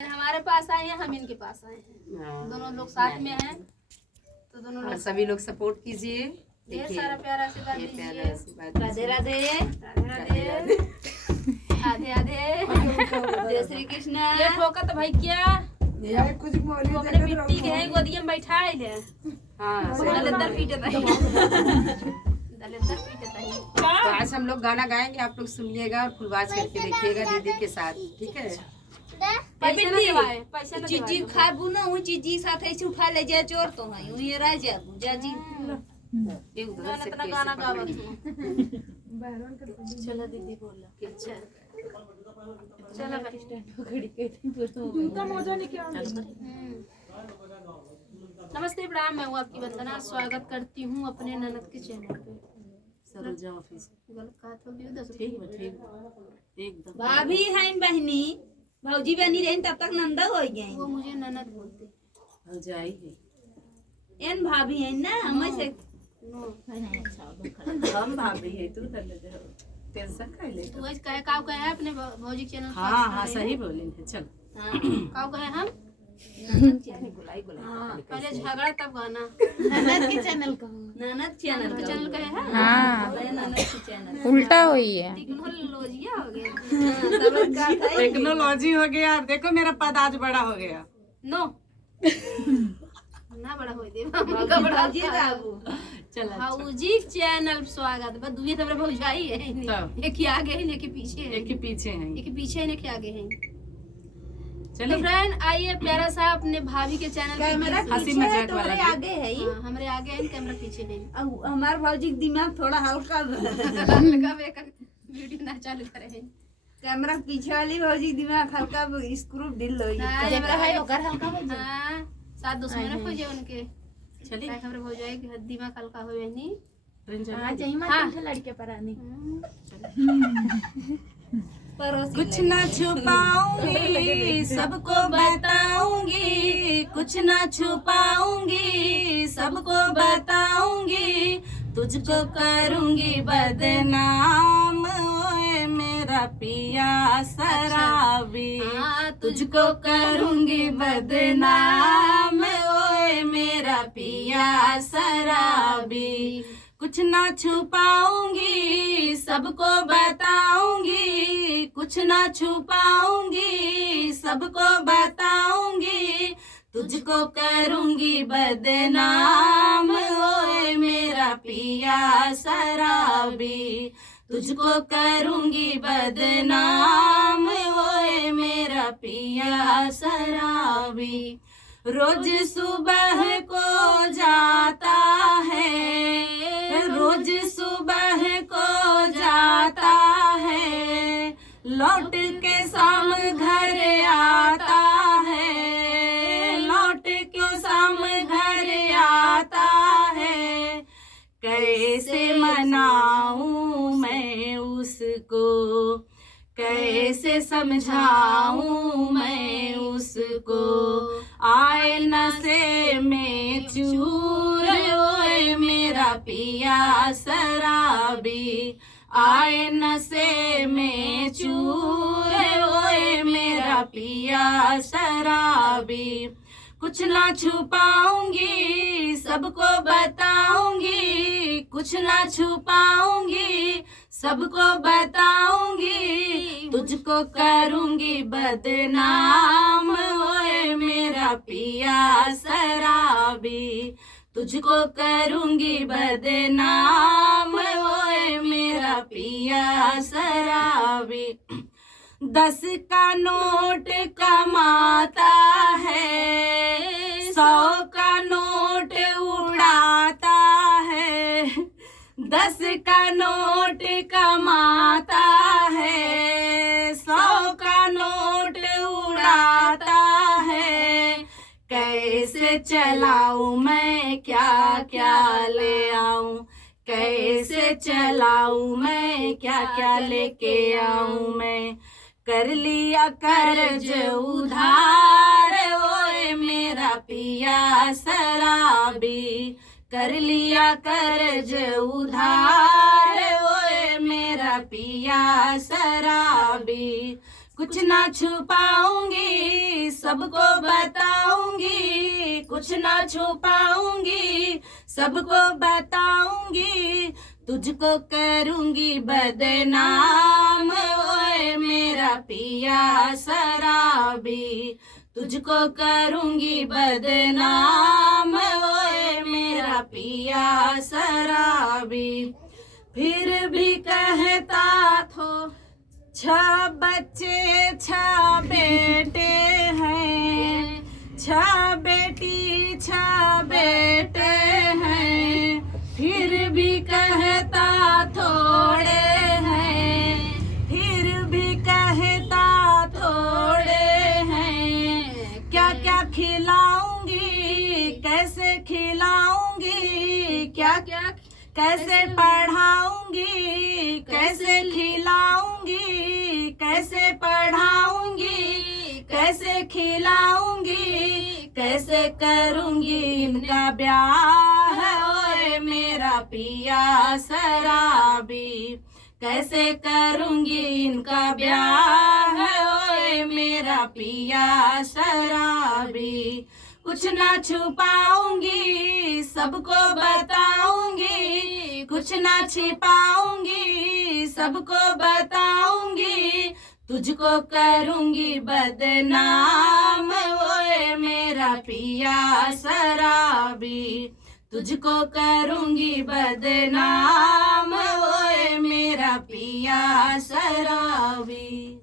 हमारे पास आए हैं, हम इनके पास आए हैं, दोनों लोग साथ में हैं तो दोनों लोग सभी लोग सपोर्ट कीजिए। ढेर सारा प्यारा आशीर्वाद दीजिए। राधे राधे राधे राधे आधे आधे जय श्री कृष्ण। ये ठोका तो भाई क्या कुछ बोली वो अपने बिट्टी के हैं गोदिया में बैठा ले। हाँ दलेदर पीटे दही दलेदर पीटे दही। तो आज हम लोग गाना गाएंगे, आप लोग सुनिएगा और फुलबाज करके देखिएगा दीदी के साथ, ठीक है। पैसा ना दिवाए, पैसा ना चीजी खाबू ना ऊ चीजी साथ ऐसे उठा ले जा चोर तो है ऊ ये राजा जाजी ये उधर से इतना गाना गावत हूँ। चलो दीदी बोला चलो नमस्ते प्रणाम, मैं हूँ आपकी वंदना। स्वागत करती हूँ अपने ननद के चैनल पे। सरोजा ऑफिस गलत कहा तो भी 10 ठीक है, ठीक एकदम। भाभी है बहनी भौजी बहनी रही तब तक नंदा हो गए वो मुझे ननद बोलते हो जाई है एन भाभी है ना हमें से नो। हम भाभी है तू कर ले टेंशन कर ले। तू ऐसे कहे काव कहे अपने भौजी के चैनल। हाँ हाँ सही बोले चल। काव कहे हम बुलाई बुलाई पहले झगड़ा तब गाना। ननद के चैनल का ननद चैनल के चैनल कहे है हाँ ननद के चैनल उल्टा हुई है। टेक्नोलॉजी हो गया। टेक्नोलॉजी हो गया। देखो मेरा पद आज बड़ा हो गया। नो ना बड़ा होई दे भौजी बाबू चल भौजी चैनल स्वागत बस दुनिया तब भौजाई है। एक ही आगे है एक ही पीछे है, एक ही पीछे हैं। एक ही पीछे है एक ही आगे है। चलिए तो फ्रेंड आइए प्यारा सा अपने भाभी के चैनल कैमरा पे। हंसी पीछे है मजाक वाला थोड़े भी। आगे है हाँ, हमारे आगे है कैमरा पीछे है। हमार भौजी का दिमाग थोड़ा हल्का लगा एक वीडियो ना चालू करे हैं। कैमरा पीछे वाली भौजी दिमाग हल्का स्क्रू ढील हो हाँ, गया है ओकर हल्का हो हाँ, साथ दुश्मन हो जाए उनके। चलिए क्या खबर हो जाए कि दिमाग हल्का हो जाए नहीं। लड़के पर आने कुछ ना छुपाऊंगी सबको बताऊंगी, कुछ ना छुपाऊंगी सबको बताऊंगी, तुझको करूंगी बदनाम ओए मेरा पिया शराबी, तुझको करूंगी बदनाम ओए मेरा पिया शराबी। कुछ ना छुपाऊंगी सबको बताऊंगी, कुछ ना छुपाऊंगी सबको बताऊंगी, तुझको करूंगी बदनाम ओए मेरा पिया शराबी, तुझको करूंगी बदनाम ओए मेरा पिया शराबी। रोज सुबह को जाता है, रोज सुबह को जाता है, लौट के शाम घर आता है, लौट के शाम घर आता है, कैसे मनाऊं मैं उसको, कैसे समझाऊं मैं उसको, आए नशे में चूर ओए मेरा पिया शराबी, आए नशे में चूर ओए मेरा पिया शराबी। कुछ ना छुपाऊंगी सबको बताऊंगी, कुछ ना छुपाऊंगी सबको बताऊंगी, तुझको करूंगी बदनाम ओए मेरा पिया शराबी, तुझको करूंगी बदनाम ओए मेरा पिया शराबी। 10 का नोट कमाता है, 100 का नोट उड़ाता है, 10 का नोट कमाता है, 100 का नोट उड़ाता है, कैसे चलाऊं मैं क्या क्या ले आऊं, कैसे चलाऊं मैं क्या क्या लेके आऊं मैं, कर लिया कर्ज उधार ओए मेरा पिया शराबी, कर लिया कर्ज उधार ओए मेरा पिया शराबी। कुछ ना छुपाऊंगी, सबको बताऊंगी, कुछ ना छुपाऊंगी, सबको बताऊंगी, तुझको करूंगी बदनाम, ओए मेरा पिया शराबी, तुझको करूंगी बदनाम, ओए मेरा पिया शराबी। फिर भी कहता थो 6 बच्चे 6 बेटे हैं, 6 बेटी 6 बेटे हैं, फिर भी कहता थोड़े हैं, फिर भी कहता थोड़े हैं। क्या क्या खिलाऊंगी, कैसे खिलाऊंगी, क्या क्या कैसे पढ़ाऊंगी, कैसे खिलाऊंगी, कैसे पढ़ाऊंगी, कैसे खिलाऊंगी, कैसे करूंगी इनका ब्याह, ओए मेरा पिया शराबी, कैसे करूंगी इनका ब्याह, ओए मेरा पिया शराबी। कुछ ना छुपाऊंगी, सबको बताऊंगी, कुछ ना छिपाऊंगी, सबको बताऊंगी, तुझको करूंगी बदनाम, ओए मेरा पिया शराबी, तुझको करूंगी बदनाम, ओए मेरा पिया शराबी।